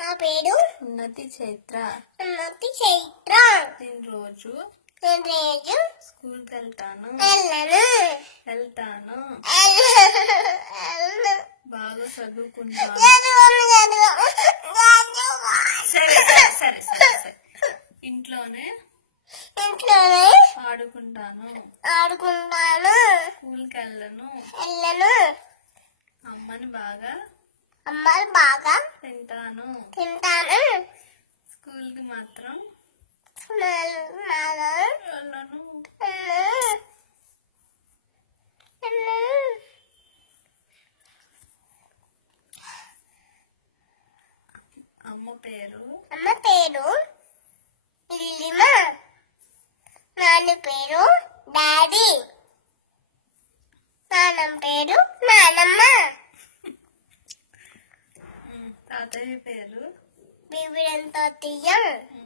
నా పేరు ఉన్నతి చైత్ర. నేను రోజు స్కూల్కి వెళ్తాను. బాగా చదువుకుంటాను. సరే సరే సరే సరే. ఇంట్లోనే ఆడుకుంటాను. స్కూల్కి వెళ్ళను. అమ్మని బాగా తింటాను. స్కూల్కి మాత్రం వెళ్ళను. అమ్మ పేరు ఇల్లిమ. నాన్న పేరు డాడీ. నాన్నమ్మ పేరు నానమ్మ. తాతయ్య పేరు బీబీడంతో తీయం.